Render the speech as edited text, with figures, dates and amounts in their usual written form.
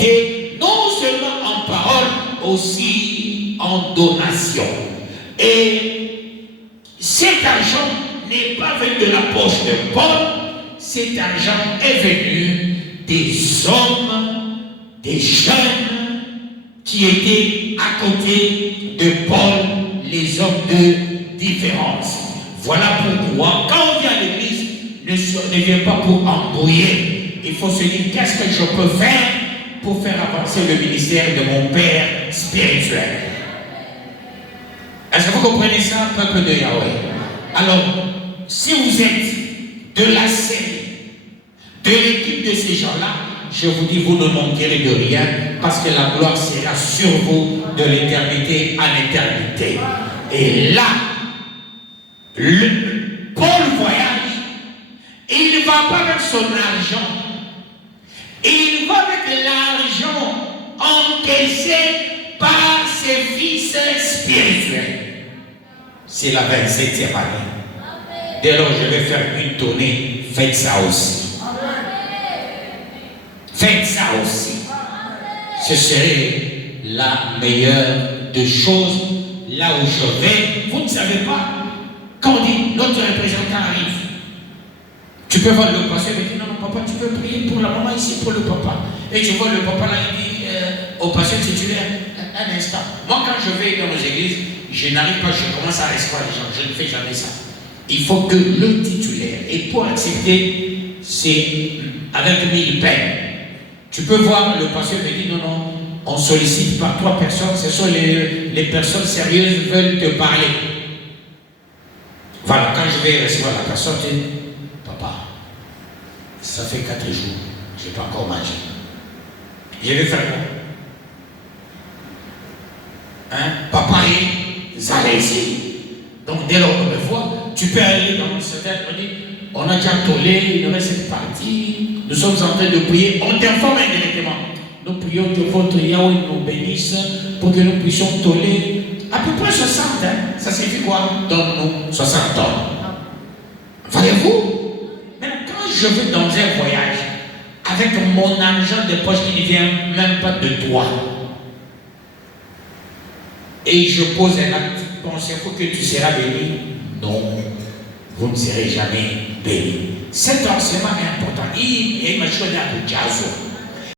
Et non seulement en parole, aussi en donation. Et cet argent n'est pas venu de la poche de Paul, cet argent est venu des hommes, des jeunes qui étaient à côté de Paul, les hommes de différence. Voilà pourquoi, quand on vient à l'église, ne vient pas pour embrouiller. Il faut se dire, qu'est-ce que je peux faire pour faire avancer le ministère de mon Père spirituel? Est-ce que vous comprenez ça, peuple de Yahweh? Alors, si vous êtes de la série, de l'équipe de ces gens-là, je vous dis, vous ne manquerez de rien, parce que la gloire sera sur vous de l'éternité à l'éternité. Et là, Paul voyage, il ne va pas avec son argent, il va avec l'argent encaissé par ses fils spirituels. C'est la 27e année. Dès lors, je vais faire une tournée, faites ça aussi. Faites ça aussi. Ce serait la meilleure des choses. Là où je vais, vous ne savez pas. Quand on dit notre représentant arrive, tu peux voir le pasteur, il dit non, papa, tu peux prier pour la maman ici, pour le papa. Et tu vois le papa là, il dit au pasteur titulaire, un instant. Moi, quand je vais dans nos églises, je n'arrive pas, je commence à recevoir les gens, je ne fais jamais ça. Il faut que le titulaire, et pour accepter, c'est avec 1000 peines. Tu peux voir, le pasteur me dit non, on sollicite par 3 personnes, ce sont les personnes sérieuses qui veulent te parler. Voilà, quand je vais recevoir la personne, je dis, papa, ça fait 4 jours, je n'ai pas encore mangé. Je vais faire quoi? Hein? Papa est allé ici. Donc dès lors qu'on me voit, tu peux aller dans certaines, on a déjà tollé, il reste cette partie, nous sommes en train de prier, on t'informe indirectement. Nous prions que votre Yahweh nous bénisse pour que nous puissions toller à peu près 60. Hein? Ça signifie quoi? Donne-nous 60 tonnes. Voyez-vous? Même quand je vais dans un voyage, avec mon argent de poche qui ne vient même pas de toi, et je pose un acte, pensez-vous que tu seras béni? Non, vous ne serez jamais béni. Cet enseignement est important. Il y a une machine à Jazo.